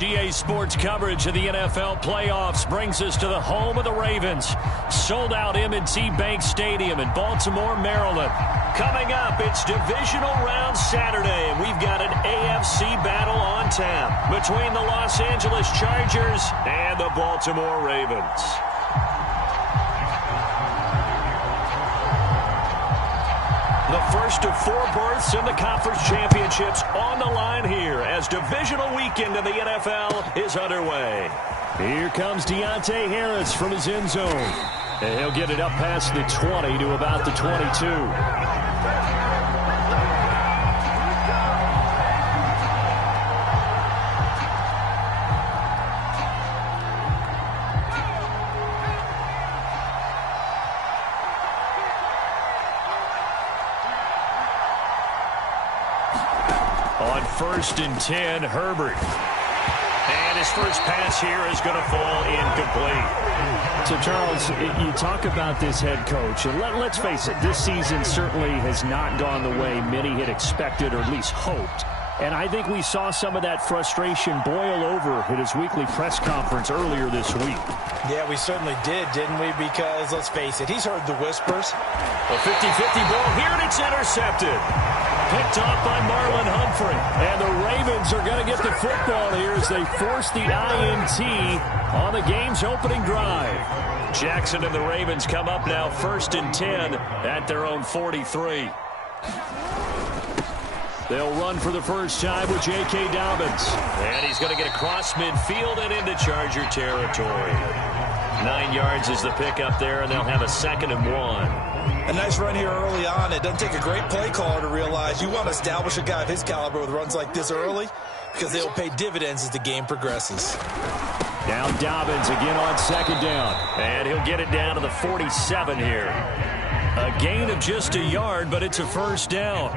GA Sports coverage of the NFL playoffs brings us to the home of the Ravens. Sold out M&T Bank Stadium in Baltimore, Maryland. Coming up, it's Divisional Round Saturday, and we've got an AFC battle on tap between the Los Angeles Chargers and the Baltimore Ravens. The first of 4 berths in the conference championships on the line here as divisional weekend in the NFL is underway. Here comes Deontay Harris from his end zone. And he'll get it up past the 20 to about the 22. On 1st and 10, Herbert. And his first pass here is going to fall incomplete. So, Charles, you talk about this head coach, and let's face it, this season certainly has not gone the way many had expected or at least hoped. And I think we saw some of that frustration boil over at his weekly press conference earlier this week. Yeah, we certainly did, didn't we? Because, let's face it, he's heard the whispers. A 50-50 ball here, and it's intercepted. Picked off by Marlon Humphrey. And the Ravens are going to get the football here as they force the INT on the game's opening drive. Jackson and the Ravens come up now 1st and 10 at their own 43. They'll run for the first time with J.K. Dobbins. And he's going to get across midfield and into Charger territory. 9 yards is the pickup there, and they'll have a 2nd and 1. A nice run here early on. It doesn't take a great play caller to realize you want to establish a guy of his caliber with runs like this early because they'll pay dividends as the game progresses. Down Dobbins again on 2nd down. And he'll get it down to the 47 here. A gain of just a yard, but it's a first down.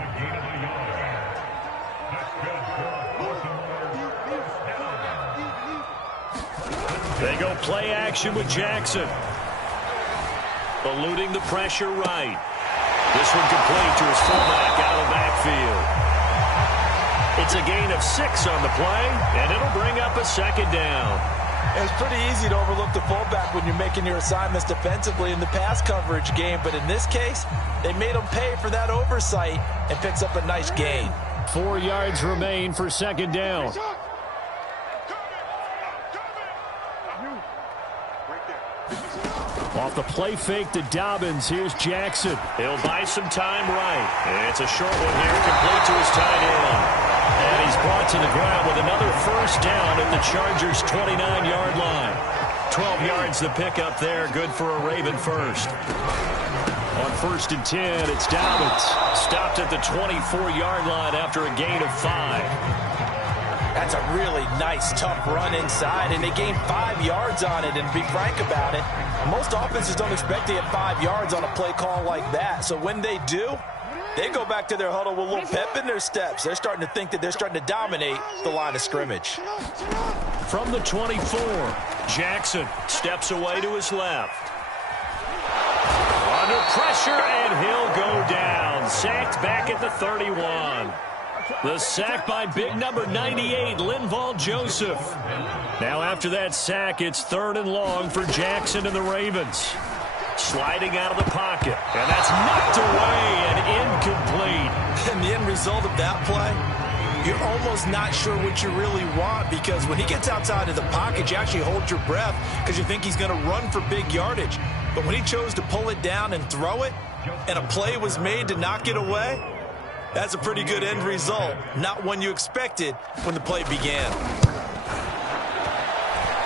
They go play action with Jackson. Eluding the pressure right. This one complete to his fullback out of the backfield. It's a gain of 6 on the play, and it'll bring up a 2nd down. It's pretty easy to overlook the fullback when you're making your assignments defensively in the pass coverage game, but in this case, they made him pay for that oversight and picks up a nice gain. 4 yards remain for 2nd down. Off the play fake to Dobbins. Here's Jackson. He'll buy some time right. And it's a short one here, complete to his tight end. And he's brought to the ground with another first down at the Chargers' 29-yard line. 12 yards the pickup there. Good for a Raven first. On 1st and 10, it's Dobbins. Stopped at the 24-yard line after a gain of 5. That's a really nice, tough run inside, and they gained 5 yards on it. And to be frank about it, most offenses don't expect to get 5 yards on a play call like that. So when they do, they go back to their huddle with a little pep in their steps. They're starting to think that they're starting to dominate the line of scrimmage. From the 24, Jackson steps away to his left. Under pressure, and he'll go down. Sacked back at the 31. The sack by big number 98, Linval Joseph. Now after that sack, it's 3rd and long for Jackson and the Ravens. Sliding out of the pocket, and that's knocked away and incomplete. And the end result of that play, you're almost not sure what you really want, because when he gets outside of the pocket, you actually hold your breath because you think he's going to run for big yardage. But when he chose to pull it down and throw it, and a play was made to knock it away, that's a pretty good end result. Not one you expected when the play began.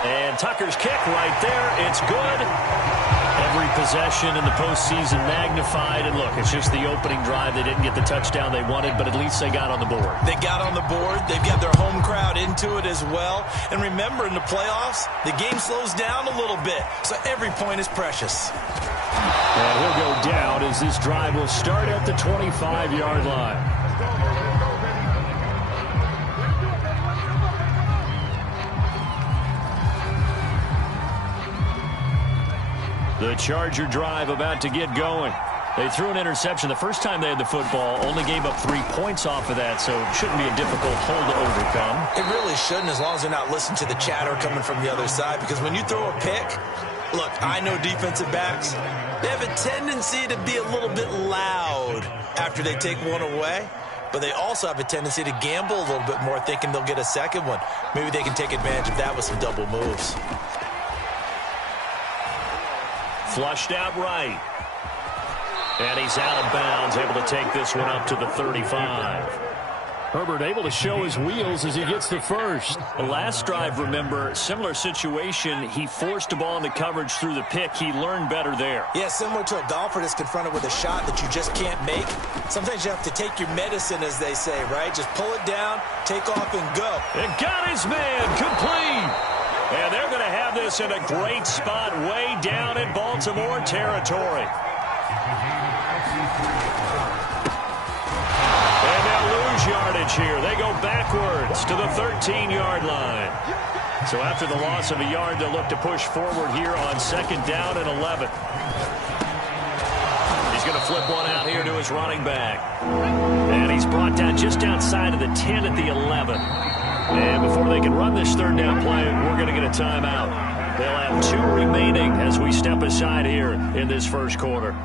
And Tucker's kick right there. It's good. Every possession in the postseason magnified. And look, it's just the opening drive. They didn't get the touchdown they wanted, but at least they got on the board. They got on the board. They've got their home crowd into it as well. And remember, in the playoffs, the game slows down a little bit. So every point is precious. And he'll go down as this drive will start at the 25-yard line. The Charger drive about to get going. They threw an interception the first time they had the football, only gave up 3 points off of that, so it shouldn't be a difficult hole to overcome. It really shouldn't, as long as they're not listening to the chatter coming from the other side, because when you throw a pick, look, I know defensive backs, they have a tendency to be a little bit loud after they take one away, but they also have a tendency to gamble a little bit more, thinking they'll get a second one. Maybe they can take advantage of that with some double moves. Flushed out right. And he's out of bounds, able to take this one up to the 35. Herbert able to show his wheels as he gets the first. The last drive, remember, similar situation. He forced a ball into coverage through the pick. He learned better there. Yeah, similar to a golfer that's confronted with a shot that you just can't make. Sometimes you have to take your medicine, as they say, right? Just pull it down, take off, and go. And got his man complete. And they're going to have this in a great spot way down in Baltimore territory. And they'll lose yardage here. They go backwards to the 13-yard line. So after the loss of a yard, they'll look to push forward here on second down and 11. He's going to flip one out here to his running back. And he's brought down just outside of the 10 at the 11. And before they can run this third down play, we're going to get a timeout. They'll have 2 remaining as we step aside here in this first quarter.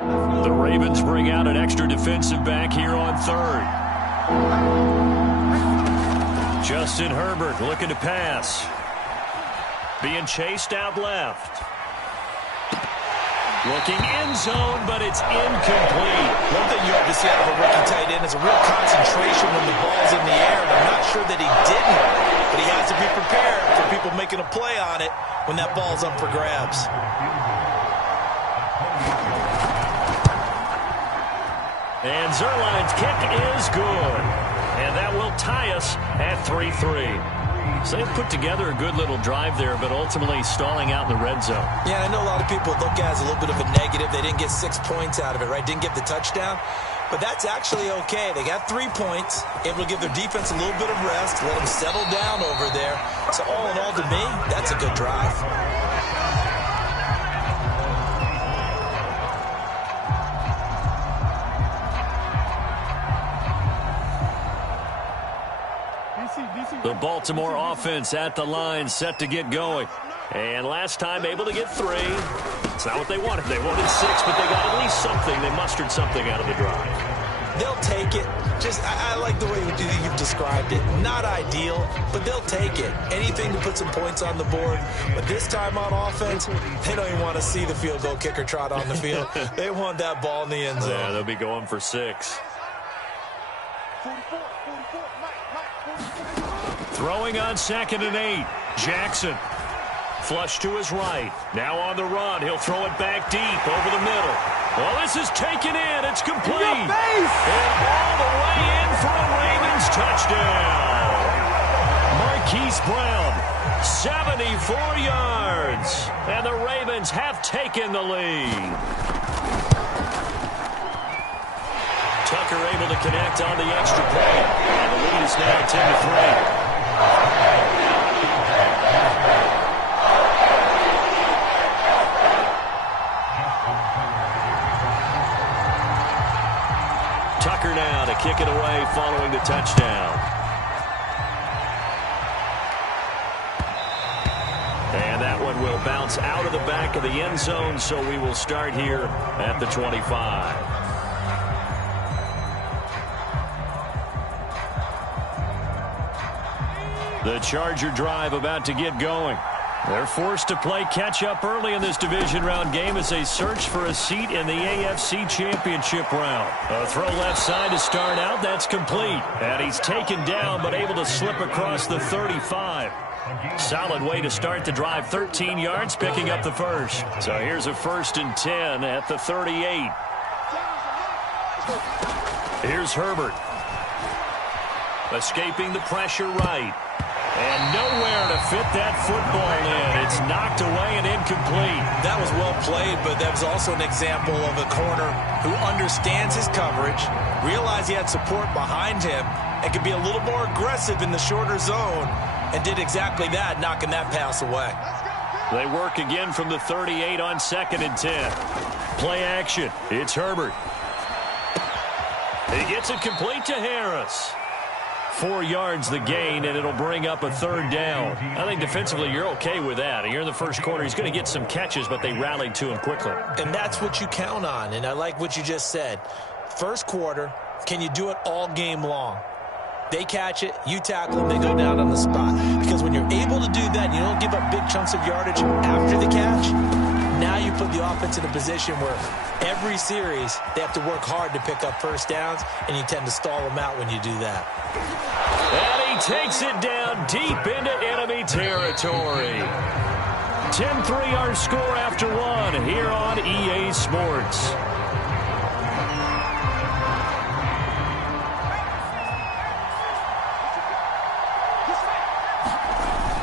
The Ravens bring out an extra defensive back here on third. Justin Herbert looking to pass. Being chased out left. Looking end zone, but it's incomplete. One thing you have to see out of a rookie tight end is a real concentration when the ball's in the air, and I'm not sure that he didn't, but he has to be prepared for people making a play on it when that ball's up for grabs. And Zerline's kick is good. And that will tie us at 3-3. So they've put together a good little drive there, but ultimately stalling out in the red zone. Yeah, I know a lot of people look at it as a little bit of a negative. They didn't get 6 points out of it, right? Didn't get the touchdown. But that's actually okay. They got 3 points, able to give their defense a little bit of rest, let them settle down over there. So all in all, to me, that's a good drive. The Baltimore offense at the line, set to get going. And last time able to get 3. It's not what they wanted. They wanted 6, but they got at least something. They mustered something out of the drive. They'll take it. I like the way you've described it. Not ideal, but they'll take it. Anything to put some points on the board. But this time on offense, they don't even want to see the field goal kicker trot on the field. They want that ball in the end zone. Yeah, they'll be going for 6. Throwing on 2nd and 8. Jackson. Flush to his right. Now on the run. He'll throw it back deep over the middle. Well, this is taken in. It's complete. And all the way in for a Ravens touchdown. Marquise Brown, 74 yards. And the Ravens have taken the lead. Tucker able to connect on the extra point. And the lead is now 10-3. Tucker now to kick it away following the touchdown. And that one will bounce out of the back of the end zone, so we will start here at the 25. The Charger drive about to get going. They're forced to play catch-up early in this division round game as they search for a seat in the AFC Championship round. A throw left side to start out. That's complete. And he's taken down but able to slip across the 35. Solid way to start the drive. 13 yards, picking up the first. So here's a 1st and 10 at the 38. Here's Herbert. Escaping the pressure right. And nowhere to fit that football in. It's knocked away and incomplete. That was well played, but that was also an example of a corner who understands his coverage, realized he had support behind him, and could be a little more aggressive in the shorter zone, and did exactly that, knocking that pass away. They work again from the 38 on 2nd and 10. Play action. It's Herbert. He gets it complete to Harris. 4 yards the gain, and it'll bring up a 3rd down. I think defensively you're okay with that. Here in the first quarter, he's going to get some catches, but they rallied to him quickly. And that's what you count on, and I like what you just said. First quarter, can you do it all game long? They catch it, you tackle them, they go down on the spot. Because when you're able to do that, and you don't give up big chunks of yardage after the catch, now you put the offense in a position where every series they have to work hard to pick up first downs, and you tend to stall them out when you do that. And he takes it down deep into enemy territory. 10-3 our score after 1 here on EA Sports.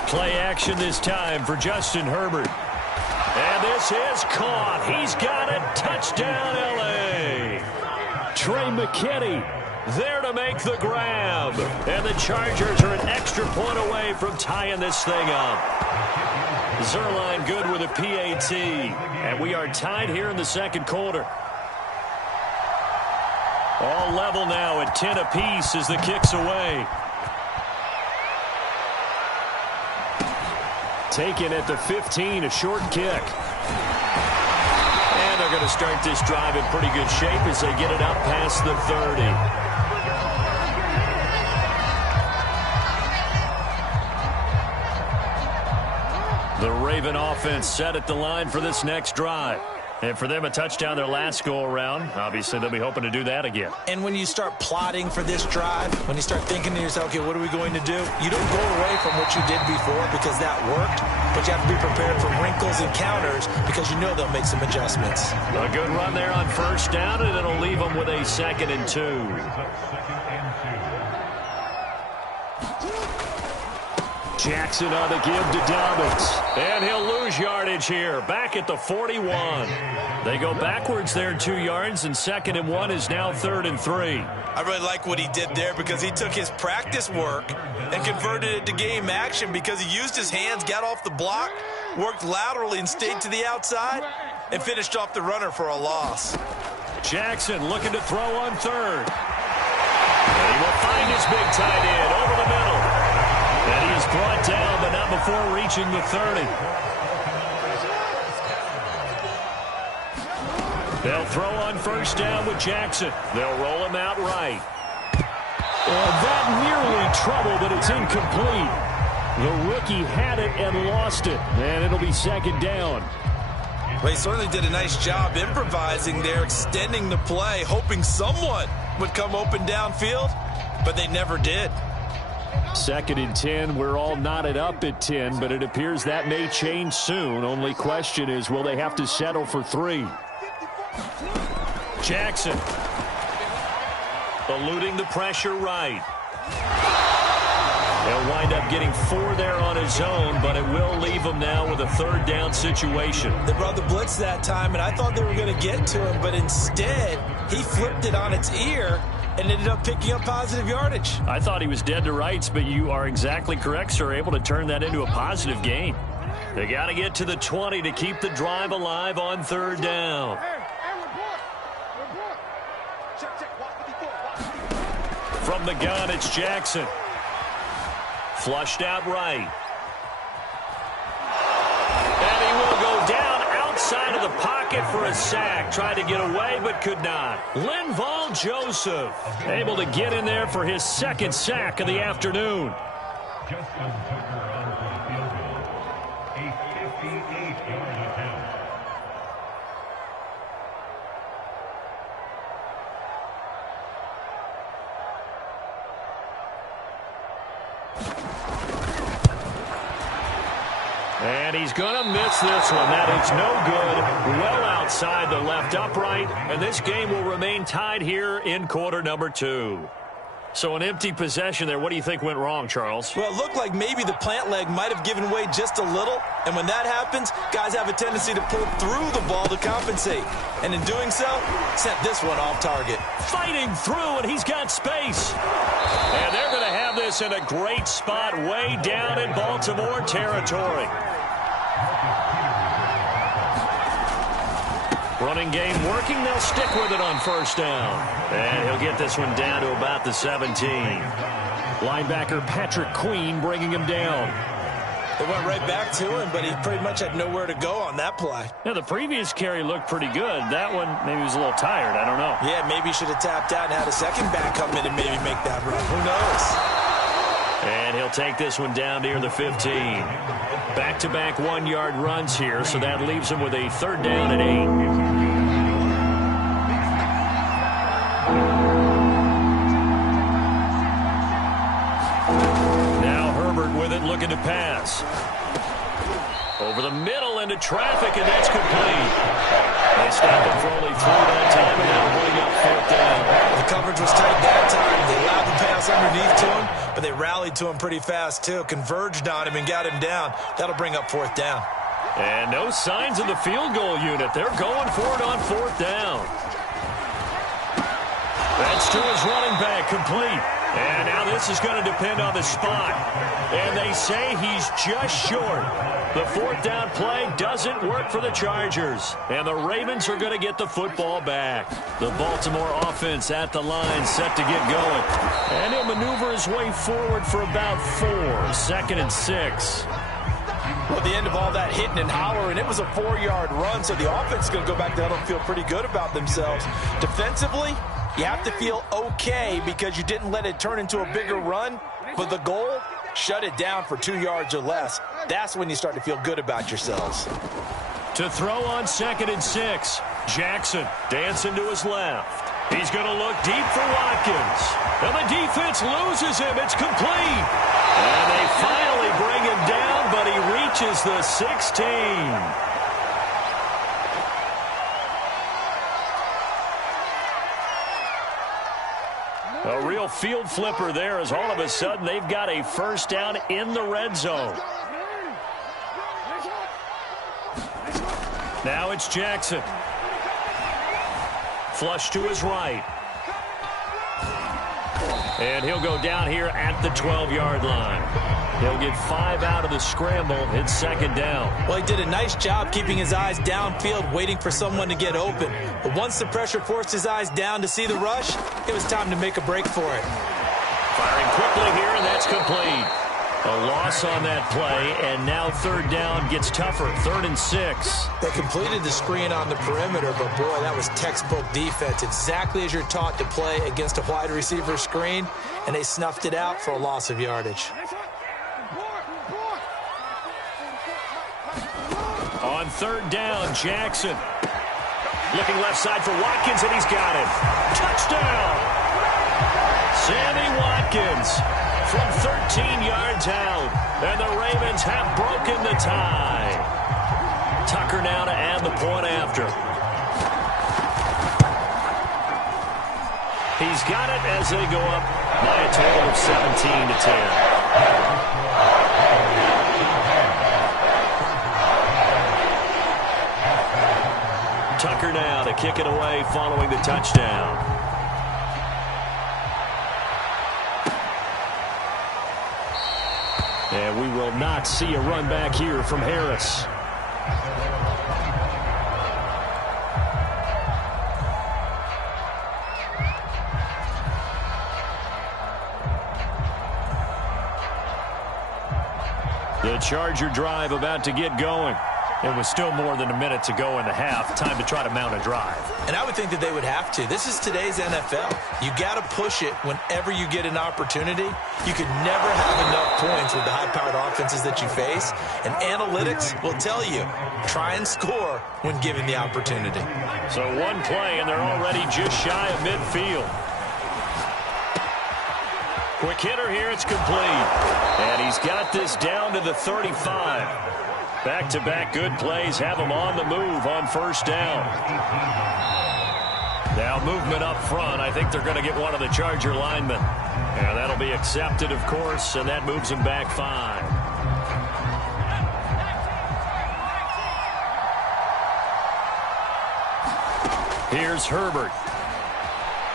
Play action this time for Justin Herbert. And this is caught. He's got it. Touchdown, L.A. Trey McKinney there to make the grab. And the Chargers are an extra point away from tying this thing up. Zerline good with a PAT. And we are tied here in the second quarter. All level now at 10 apiece as the kick's away. Taken at the 15, a short kick. And they're going to start this drive in pretty good shape as they get it up past the 30. The Raven offense set at the line for this next drive. And for them, a touchdown their last go-around. Obviously, they'll be hoping to do that again. And when you start plotting for this drive, when you start thinking to yourself, okay, what are we going to do? You don't go away from what you did before because that worked, but you have to be prepared for wrinkles and counters because you know they'll make some adjustments. A good run there on first down, and it'll leave them with a 2nd and 2. Jackson on the give to Dobbins. And he'll lose yardage here. Back at the 41. They go backwards there 2 yards, and 2nd and 1 is now 3rd and 3. I really like what he did there because he took his practice work and converted it to game action because he used his hands, got off the block, worked laterally and stayed to the outside, and finished off the runner for a loss. Jackson looking to throw on 3rd. And he will find his big tight end over the middle. And he is brought down, but not before reaching the 30. They'll throw on first down with Jackson. They'll roll him out right. And that nearly trouble, but it's incomplete. The rookie had it and lost it. And it'll be 2nd down. Well, he certainly did a nice job improvising there, extending the play, hoping someone would come open downfield, but they never did. 2nd and 10. We're all knotted up at 10, but it appears that may change soon. Only question is, will they have to settle for 3? Jackson eluding the pressure right. He'll wind up getting 4 there on his own, but it will leave him now with a 3rd down situation. They brought the blitz that time, and I thought they were going to get to him, but instead he flipped it on its ear and ended up picking up positive yardage. I thought he was dead to rights, but you are exactly correct, sir. Able to turn that into a positive gain. They got to get to the 20 to keep the drive alive on 3rd down. From the gun, it's Jackson. Flushed out right. And he will go down outside of the pocket for a sack. Tried to get away, but could not. Linval Joseph able to get in there for his 2nd sack of the afternoon. Justin Tucker on the field goal. A 58-yard attempt. And he's going to miss this one. That is no good. Well outside the left upright. And this game will remain tied here in quarter number 2. So an empty possession there. What do you think went wrong, Charles? Well, it looked like maybe the plant leg might have given way just a little. And when that happens, guys have a tendency to pull through the ball to compensate. And in doing so, sent this one off target. Fighting through, and he's got space. And they're going to have this in a great spot way down in Baltimore territory. Running game working. They'll stick with it on first down. And he'll get this one down to about the 17. Linebacker Patrick Queen bringing him down. They went right back to him, but he pretty much had nowhere to go on that play. Now, the previous carry looked pretty good. That one, maybe he was a little tired. I don't know. Yeah, maybe he should have tapped out and had a second back come in and maybe make that run. Who knows? And he'll take this one down near the 15. Back-to-back one-yard runs here, so that leaves him with a 3rd down and 8. Looking to pass. Over the middle into traffic, and that's complete. They stop him for only 3 that time, and now bring up 4th down. The coverage was tight that time. They allowed the pass underneath to him, but they rallied to him pretty fast, too. Converged on him and got him down. That'll bring up 4th down. And no signs of the field goal unit. They're going for it on 4th down. That's to his running back, complete. And now this is going to depend on the spot. And they say he's just short. The 4th down play doesn't work for the Chargers. And the Ravens are going to get the football back. The Baltimore offense at the line set to get going. And he'll maneuver his way forward for about 4. 2nd and 6. Well, at the end of all that hitting and hollering, it was a 4-yard run, so the offense is going to go back to huddle and feel pretty good about themselves. Defensively, you have to feel okay because you didn't let it turn into a bigger run, but the goal, shut it down for 2 yards or less. That's when you start to feel good about yourselves. To throw on 2nd and 6, Jackson dancing to his left. He's going to look deep for Watkins. And the defense loses him. It's complete. And they finally bring him down, but he reaches the 16. A real field flipper there as all of a sudden they've got a 1st down in the red zone. Now it's Jackson. Flush to his right. And he'll go down here at the 12-yard line. He'll get 5 out of the scramble. It's 2nd down. Well, he did a nice job keeping his eyes downfield, waiting for someone to get open. But once the pressure forced his eyes down to see the rush, it was time to make a break for it. Firing quickly here, and that's complete. A loss on that play, and now 3rd down gets tougher. 3rd and 6. They completed the screen on the perimeter, but boy, that was textbook defense. Exactly as you're taught to play against a wide receiver screen, and they snuffed it out for a loss of yardage. On 3rd down, Jackson. Looking left side for Watkins, and he's got it. Touchdown! Sammy Watkins from 13 yards out. And the Ravens have broken the tie. Tucker now to add the point after. He's got it as they go up by a total of 17 to 10. Tucker now to kick it away following the touchdown. And we will not see a run back here from Harris. The Charger drive about to get going. It was still more than a minute to go in the half. Time to try to mount a drive. And I would think that they would have to. This is today's NFL. You got to push it whenever you get an opportunity. You could never have enough points with the high-powered offenses that you face. And analytics will tell you, try and score when given the opportunity. So one play, and they're already just shy of midfield. Quick hitter here, it's complete. And he's got this down to the 35. Back-to-back good plays have him on the move on 1st down. Now movement up front. I think they're going to get one of the Charger linemen. And that'll be accepted, of course, and that moves him back 5. Here's Herbert.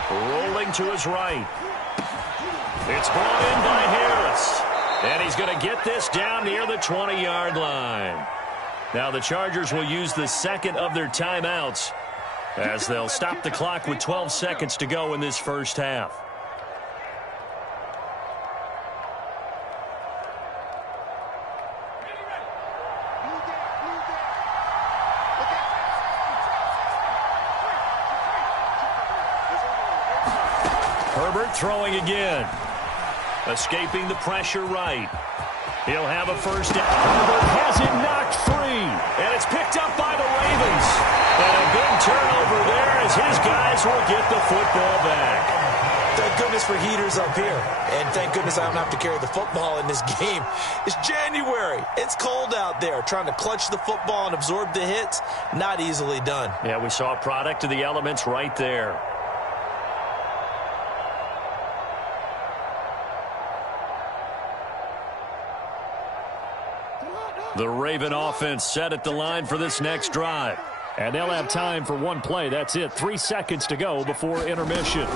Rolling to his right. It's brought in by Harris. And he's going to get this down near the 20-yard line. Now the Chargers will use the second of their timeouts as they'll stop the clock with 12 seconds to go in this first half. Herbert throwing again. Escaping the pressure right. He'll have a first down. Herbert has it knocked free. And it's picked up by the Ravens. And a big turnover there as his guys will get the football back. Thank goodness for heaters up here. And thank goodness I don't have to carry the football in this game. It's January. It's cold out there. Trying to clutch the football and absorb the hits, not easily done. Yeah, we saw a product of the elements right there. The Raven offense set at the line for this next drive. And they'll have time for one play. That's it. 3 seconds to go before intermission. And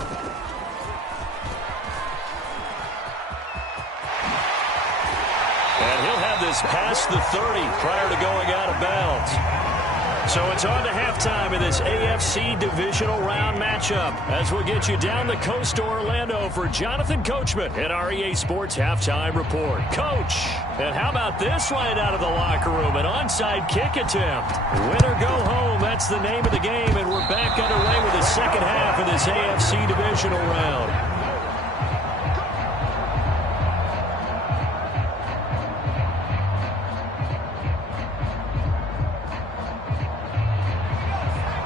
he'll have this past the 30 prior to going out of bounds. So it's on to halftime in this AFC Divisional Round matchup as we'll get you down the coast to Orlando for Jonathan Coachman at our EA Sports Halftime Report. Coach, and how about this right out of the locker room? An onside kick attempt. Win or go home, that's the name of the game, and we're back underway with the second half of this AFC Divisional Round.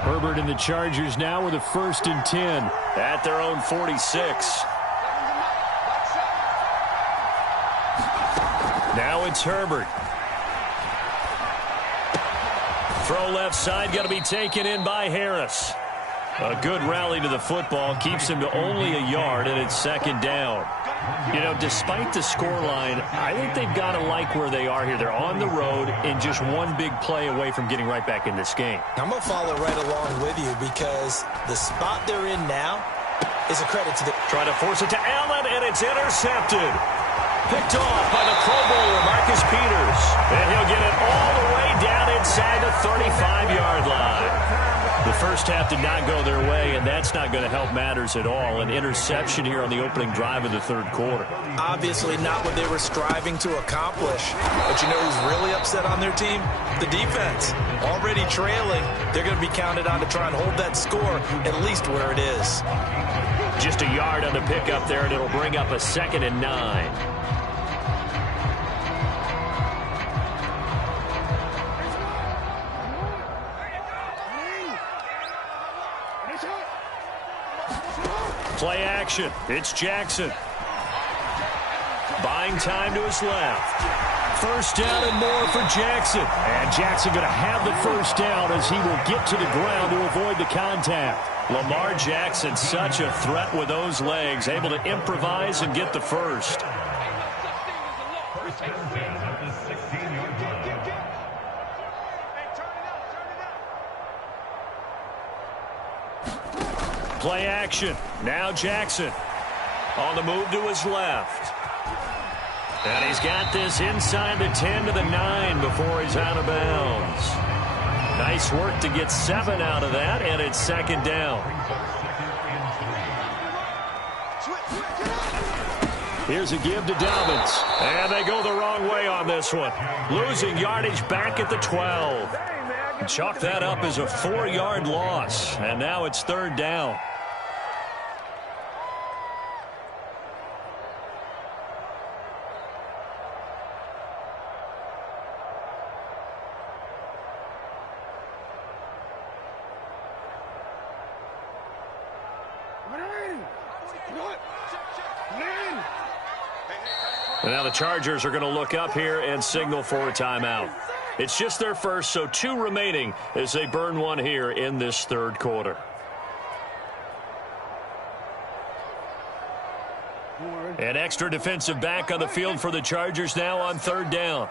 Herbert and the Chargers now with a 1st and 10. At their own 46. Now it's Herbert. Throw left side, got to be taken in by Harris. A good rally to the football, keeps him to only a yard, and it's 2nd down. You know, despite the scoreline, I think they've got to like where they are here. They're on the road and just one big play away from getting right back in this game. I'm going to follow right along with you because the spot they're in now is a credit to the... Trying to force it to Allen, and it's intercepted. Picked off by the Pro Bowler, Marcus Peters. And he'll get it all the way down inside the 35-yard line. The first half did not go their way, and that's not going to help matters at all. An interception here on the opening drive of the 3rd quarter. Obviously not what they were striving to accomplish. But you know who's really upset on their team? The defense. Already trailing, they're going to be counted on to try and hold that score at least where it is. Just a yard on the pickup there, and it'll bring up a 2nd and 9. Play action. It's Jackson. Buying time to his left. 1st down and more for Jackson. And Jackson going to have the 1st down as he will get to the ground to avoid the contact. Lamar Jackson, such a threat with those legs, able to improvise and get the 1st. Play action. Now Jackson on the move to his left. And he's got this inside the 10 to the 9 before he's out of bounds. Nice work to get 7 out of that, and it's 2nd down. Here's a give to Dobbins. And they go the wrong way on this one. Losing yardage back at the 12. Chalk that up as a 4-yard loss, and now it's 3rd down. And now the Chargers are going to look up here and signal for a timeout. It's just their first, so 2 remaining as they burn one here in this 3rd quarter. An extra defensive back on the field for the Chargers now on 3rd down.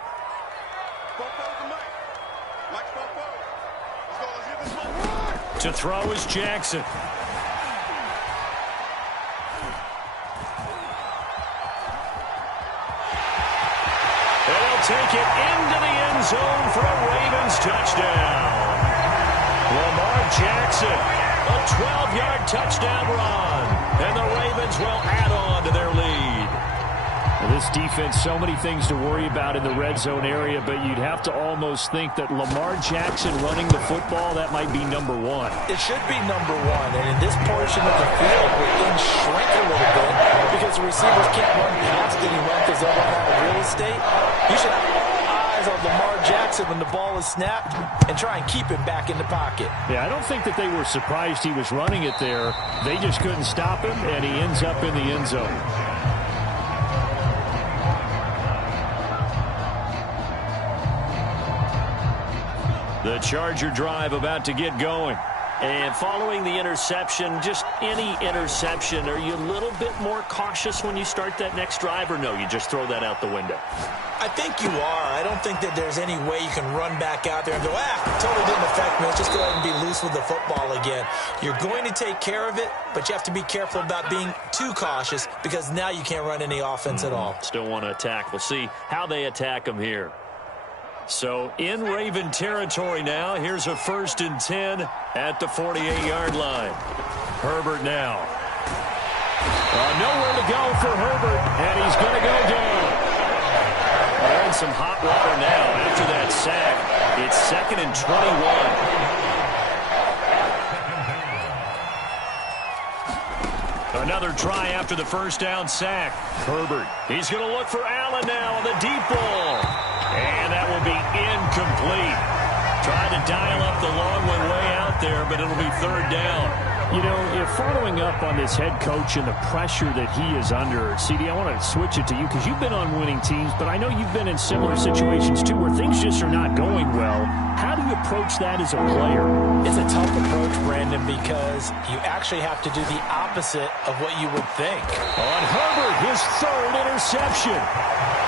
To throw is Jackson. take it into the end zone for a Ravens touchdown. Lamar Jackson, a 12-yard touchdown run. And the Ravens will add on to their lead. This defense, so many things to worry about in the red zone area, but you'd have to almost think that Lamar Jackson running the football, that might be number one. It should be number one, and in this portion of the field where things shrink a little bit because the receivers can't run past anyone because they'll run out of real estate, you should have eyes on Lamar Jackson when the ball is snapped and try and keep him back in the pocket. Yeah, I don't think that they were surprised he was running it there. They just couldn't stop him, and he ends up in the end zone. The Charger drive about to get going. And following the interception, just any interception, are you a little bit more cautious when you start that next drive, or no, you just throw that out the window? I think you are. I don't think that there's any way you can run back out there and go, totally didn't affect me. Let's just go ahead and be loose with the football again. You're going to take care of it, but you have to be careful about being too cautious because now you can't run any offense at all. Still want to attack. We'll see how they attack them here. So in Raven territory now, here's a 1st and 10 at the 48-yard line. Herbert now. Nowhere to go for Herbert, and he's going to go down. They're in some hot water now after that sack. It's 2nd and 21. Another try after the first down sack. Herbert, he's going to look for Allen now on the deep ball. And that will be incomplete. Tried to dial up the long one way out there, but it'll be 3rd down. You know, if following up on this head coach and the pressure that he is under, CD, I want to switch it to you because you've been on winning teams, but I know you've been in similar situations too where things just are not going well. How do you approach that as a player? It's a tough approach, Brandon, because you actually have to do the opposite of what you would think. On Herbert, his 3rd interception.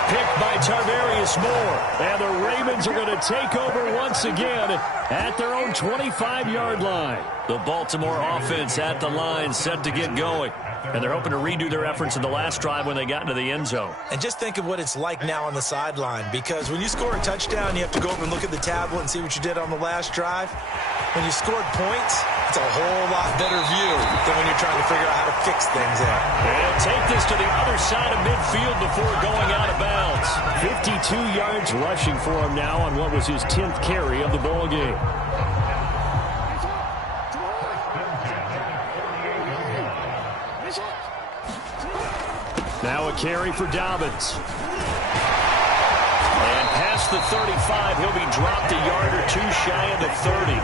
Picked by Tarvarius Moore. And the Ravens are going to take over once again at their own 25-yard line. The Baltimore offense at the line set to get going. And they're hoping to redo their efforts in the last drive when they got into the end zone. And just think of what it's like now on the sideline, because when you score a touchdown, you have to go over and look at the tablet and see what you did on the last drive. When you scored points, it's a whole lot better view than when you're trying to figure out how to fix things out. And take this to the other side of midfield before going out of bounds. 52 yards rushing for him now on what was his 10th carry of the ball game. Now a carry for Dobbins. And past the 35, he'll be dropped a yard or two shy of the 30.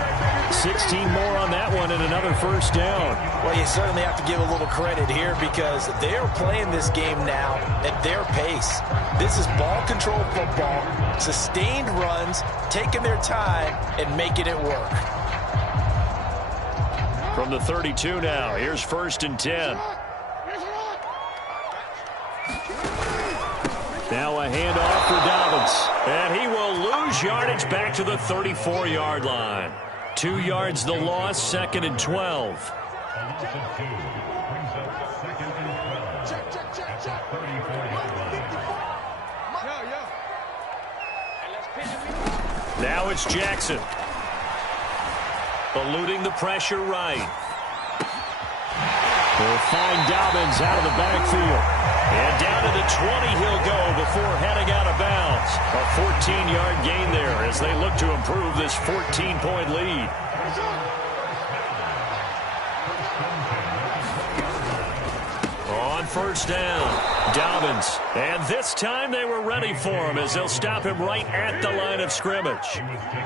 16 more on that one and another 1st down. Well, you certainly have to give a little credit here because they're playing this game now at their pace. This is ball control football, sustained runs, taking their time and making it work. From the 32 now, here's 1st and 10. Now a handoff for Dobbins. And he will lose yardage back to the 34-yard line. 2 yards the loss, 2nd and 12. Now it's Jackson. Eluding the pressure right. They'll find Dobbins out of the backfield. And down to the 20 he'll go before heading out of bounds. A 14-yard gain there as they look to improve this 14-point lead. On 1st down, Dobbins. And this time they were ready for him as they'll stop him right at the line of scrimmage.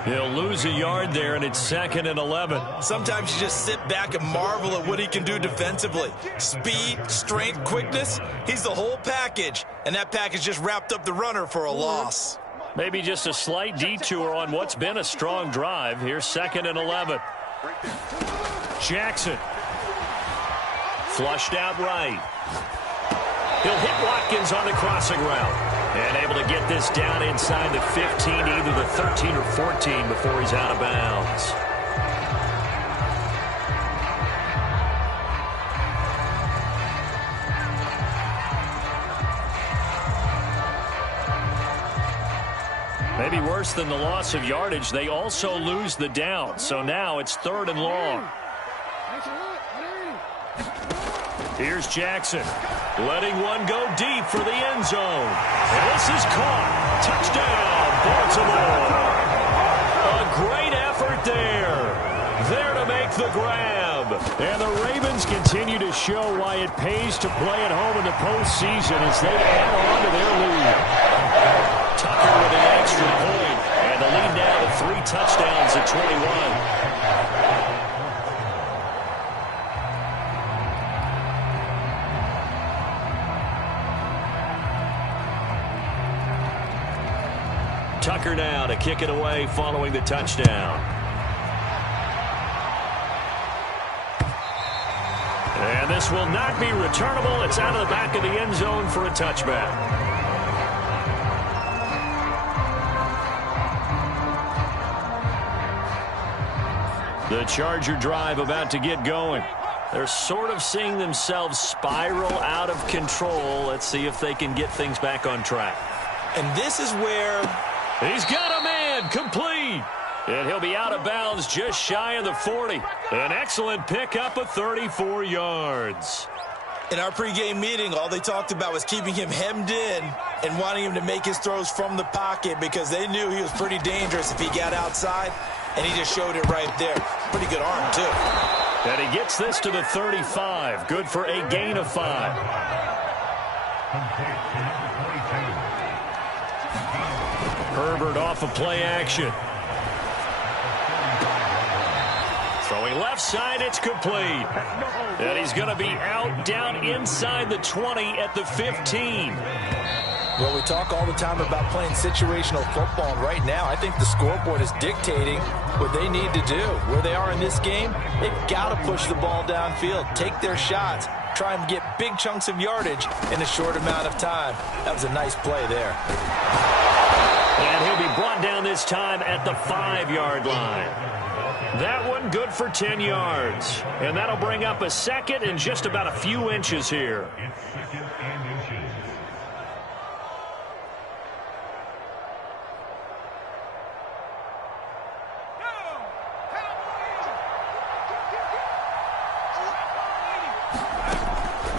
He'll lose a yard there, and it's 2nd and 11. Sometimes you just sit back and marvel at what he can do defensively. Speed, strength, quickness, he's the whole package. And that package just wrapped up the runner for a loss. Maybe just a slight detour on what's been a strong drive. Here's 2nd and 11. Jackson. Flushed out right. He'll hit Watkins on the crossing route. And able to get this down inside the 15, either the 13 or 14 before he's out of bounds. Maybe worse than the loss of yardage, they also lose the down. So now it's 3rd and long. Here's Jackson, letting one go deep for the end zone. And this is caught. Touchdown, Baltimore. A great effort there. There to make the grab. And the Ravens continue to show why it pays to play at home in the postseason as they add on to their lead. Tucker with an extra point. And the lead now to 3 touchdowns at 21. Tucker now to kick it away following the touchdown. And this will not be returnable. It's out of the back of the end zone for a touchback. The Charger drive about to get going. They're sort of seeing themselves spiral out of control. Let's see if they can get things back on track. And this is where... He's got a man, complete. And he'll be out of bounds just shy of the 40. An excellent pickup of 34 yards. In our pregame meeting, all they talked about was keeping him hemmed in and wanting him to make his throws from the pocket because they knew he was pretty dangerous if he got outside, and he just showed it right there. Pretty good arm, too. And he gets this to the 35. Good for a gain of 5. Herbert off of play action. Throwing left side, it's complete. And he's going to be out down inside the 20 at the 15. Well, we talk all the time about playing situational football, and right now I think the scoreboard is dictating what they need to do. Where they are in this game, they've got to push the ball downfield, take their shots, try and get big chunks of yardage in a short amount of time. That was a nice play there. And he'll be brought down this time at the 5-yard line. That one good for 10 yards. And that'll bring up a second and just about a few inches here.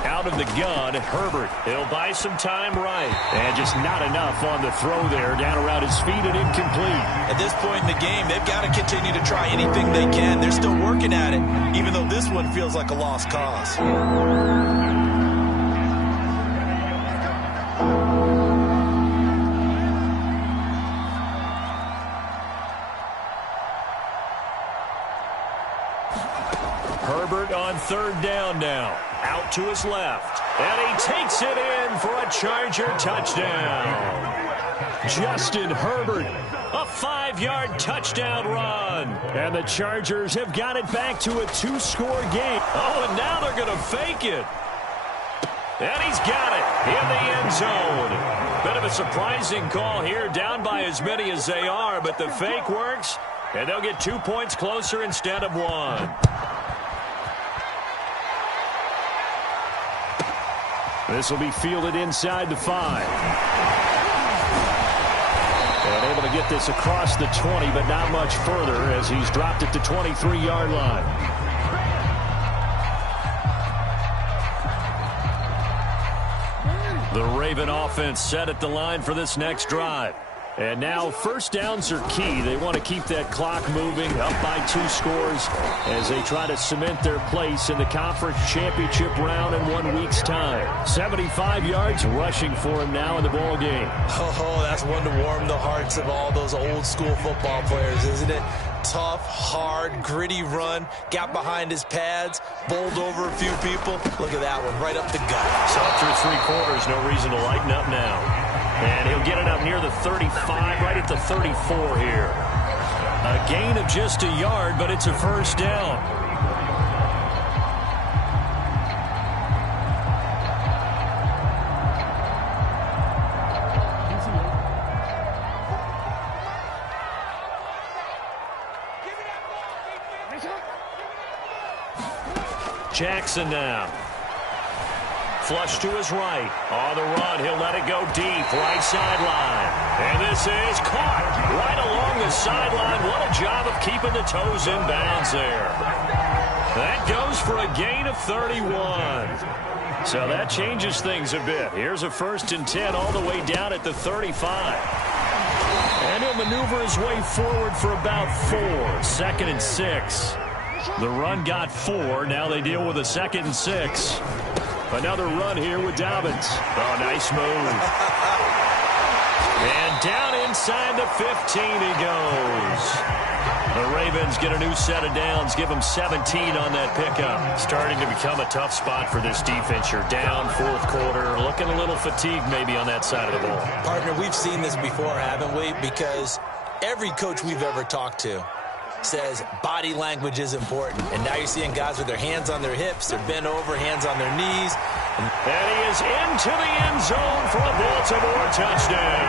Out of the gun, Herbert. He'll buy some time right. And just not enough on the throw there. Down around his feet and incomplete. At this point in the game, they've got to continue to try anything they can. They're still working at it, even though this one feels like a lost cause. Herbert on 3rd down now. Out to his left. And he takes it in for a Charger touchdown. Justin Herbert, a 5-yard touchdown run. And the Chargers have got it back to a 2-score game. Oh, and now they're going to fake it. And he's got it in the end zone. Bit of a surprising call here, down by as many as they are, but the fake works, and they'll get 2 points closer instead of 1. This will be fielded inside the 5. And able to get this across the 20, but not much further as he's dropped it to 23-yard line. The Raven offense set at the line for this next drive. And now first downs are key. They want to keep that clock moving, up by 2 scores as they try to cement their place in the conference championship round in 1 week's time. 75 yards rushing for him now in the ball game. Oh, that's one to warm the hearts of all those old school football players, isn't it? Tough, hard, gritty run, got behind his pads, bowled over a few people. Look at that one, right up the gut. So through 3 quarters, no reason to lighten up now. And he'll get it up near the 35, right at the 34 here. A gain of just a yard, but it's a first down. Jackson now. Flush to his right. On the run, he'll let it go deep. Right sideline. And this is caught right along the sideline. What a job of keeping the toes in bounds there. That goes for a gain of 31. So that changes things a bit. Here's a 1st and 10 all the way down at the 35. And he'll maneuver his way forward for about 4. 2nd and 6. The run got 4. Now they deal with a 2nd and 6. Another run here with Dobbins. Oh, nice move. And down inside the 15 he goes. The Ravens get a new set of downs. Give them 17 on that pickup. Starting to become a tough spot for this defense. You're down 4th quarter. Looking a little fatigued maybe on that side of the ball. Partner, we've seen this before, haven't we? Because every coach we've ever talked to says body language is important. And now you're seeing guys with their hands on their hips, they're bent over, hands on their knees. And he is into the end zone for a Baltimore touchdown.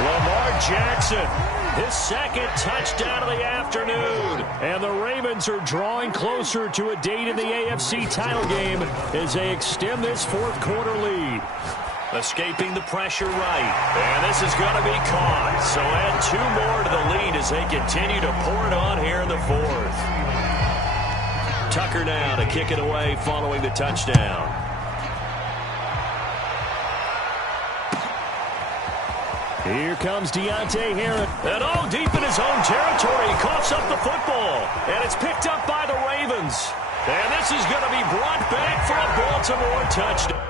Lamar Jackson, his 2nd touchdown of the afternoon. And the Ravens are drawing closer to a date in the AFC title game as they extend this 4th quarter lead. Escaping the pressure right. And this is going to be caught. So add 2 more to the lead as they continue to pour it on here in the 4th. Tucker now to kick it away following the touchdown. Here comes Deontay Harris. And deep in his own territory, he coughs up the football. And it's picked up by the Ravens. And this is going to be brought back for a Baltimore touchdown.